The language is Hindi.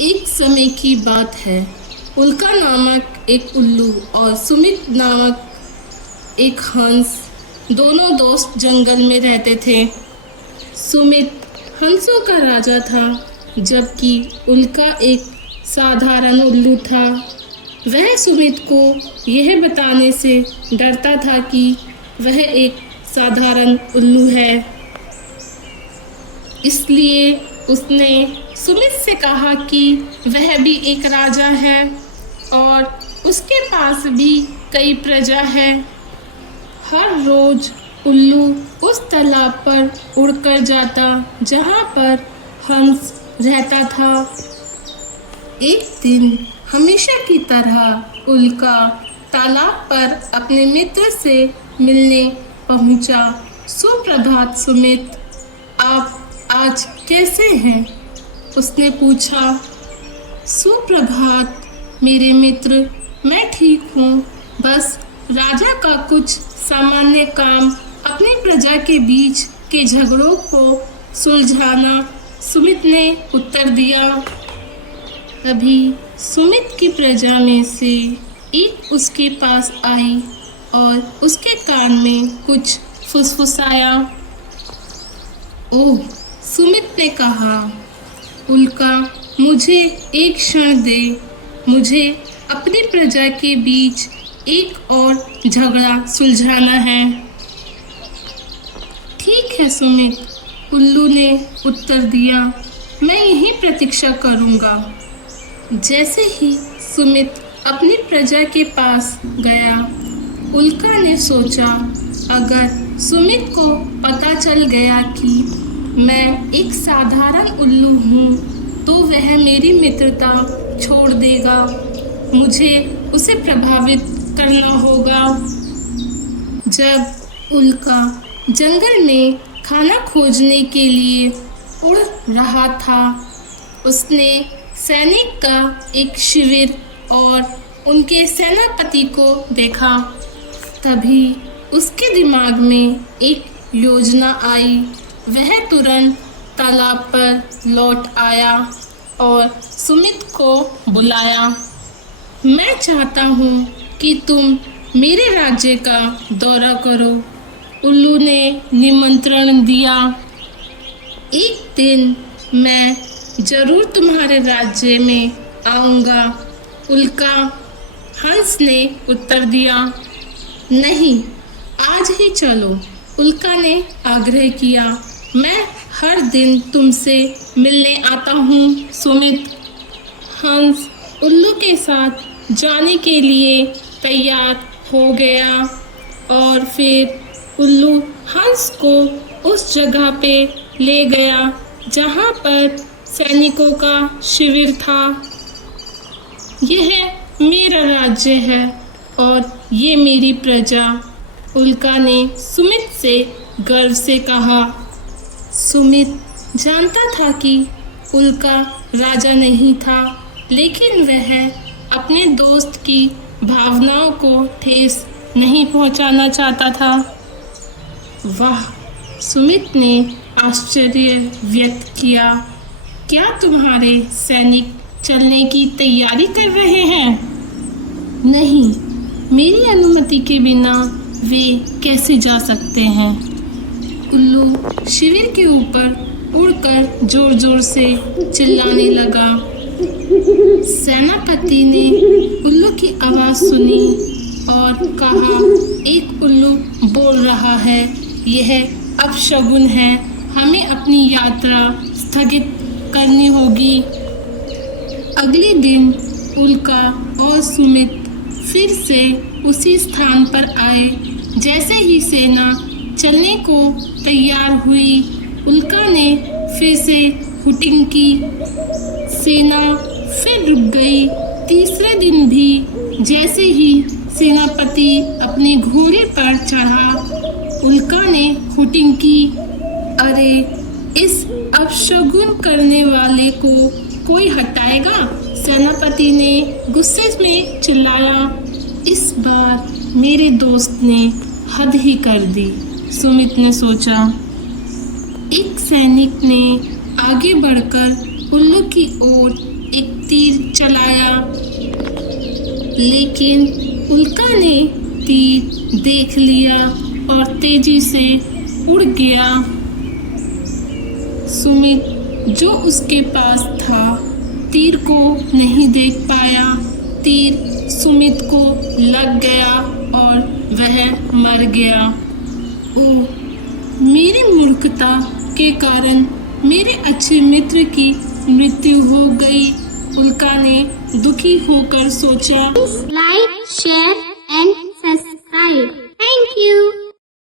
एक समय की बात है। उल्का नामक एक उल्लू और सुमित नामक एक हंस दोनों दोस्त जंगल में रहते थे। सुमित हंसों का राजा था, जबकि उल्का एक साधारण उल्लू था। वह सुमित को यह बताने से डरता था कि वह एक साधारण उल्लू है। इसलिए उसने सुमित से कहा कि वह भी एक राजा है और उसके पास भी कई प्रजा है। हर रोज उल्लू उस तालाब पर उड़कर जाता जहाँ पर हंस रहता था। एक दिन हमेशा की तरह उल्का तालाब पर अपने मित्र से मिलने पहुँचा। सुप्रभात सुमित, आप आज कैसे हैं? उसने पूछा। सुप्रभात मेरे मित्र, मैं ठीक हूँ। बस राजा का कुछ सामान्य काम अपनी प्रजा के बीच के झगड़ों को सुलझाना, सुमित ने उत्तर दिया। तभी सुमित की प्रजा में से एक उसके पास आई और उसके कान में कुछ फुसफुसाया। ओह, सुमित ने कहा, उल्का मुझे एक क्षण दे। मुझे अपनी प्रजा के बीच एक और झगड़ा सुलझाना है। ठीक है सुमित, उल्लू ने उत्तर दिया, मैं यहीं प्रतीक्षा करूँगा। जैसे ही सुमित अपनी प्रजा के पास गया, उल्का ने सोचा, अगर सुमित को पता चल गया कि मैं एक साधारण उल्लू हूँ तो वह मेरी मित्रता छोड़ देगा। मुझे उसे प्रभावित करना होगा। जब उल्का जंगल में खाना खोजने के लिए उड़ रहा था, उसने सैनिक का एक शिविर और उनके सेनापति को देखा। तभी उसके दिमाग में एक योजना आई। वह तुरंत तालाब पर लौट आया और सुमित को बुलाया। मैं चाहता हूँ कि तुम मेरे राज्य का दौरा करो, उल्लू ने निमंत्रण दिया। एक दिन मैं जरूर तुम्हारे राज्य में आऊँगा, उल्का हंस ने उत्तर दिया। नहीं, आज ही चलो, उल्का ने आग्रह किया। मैं हर दिन तुमसे मिलने आता हूँ सुमित। हंस उल्लू के साथ जाने के लिए तैयार हो गया और फिर उल्लू हंस को उस जगह पे ले गया जहाँ पर सैनिकों का शिविर था। यह मेरा राज्य है और ये मेरी प्रजा, उल्का ने सुमित से गर्व से कहा। सुमित जानता था कि उल्का राजा नहीं था, लेकिन वह अपने दोस्त की भावनाओं को ठेस नहीं पहुंचाना चाहता था। वाह, सुमित ने आश्चर्य व्यक्त किया। क्या तुम्हारे सैनिक चलने की तैयारी कर रहे हैं? नहीं, मेरी अनुमति के बिना वे कैसे जा सकते हैं? उल्लू शिविर के ऊपर उड़कर जोर जोर से चिल्लाने लगा। सेनापति ने उल्लू की आवाज़ सुनी और कहा, एक उल्लू बोल रहा है, यह अपशगुन है, हमें अपनी यात्रा स्थगित करनी होगी। अगले दिन उल्का और सुमित फिर से उसी स्थान पर आए। जैसे ही सेना चलने को तैयार हुई, उल्का ने फिर से हुटिंग की। सेना फिर रुक गई। तीसरे दिन भी जैसे ही सेनापति अपने घोड़े पर चढ़ा, उल्का ने हुटिंग की। अरे, इस अपशगुन करने वाले को कोई हटाएगा? सेनापति ने गुस्से में चिल्लाया। इस बार मेरे दोस्त ने हद ही कर दी, सुमित ने सोचा। एक सैनिक ने आगे बढ़कर उल्लू की ओर एक तीर चलाया, लेकिन उल्का ने तीर देख लिया और तेजी से उड़ गया। सुमित जो उसके पास था तीर को नहीं देख पाया। तीर सुमित को लग गया और वह मर गया। ओह, मेरी मूर्खता के कारण मेरे अच्छे मित्र की मृत्यु हो गई, उल्का ने दुखी होकर सोचा। Like, share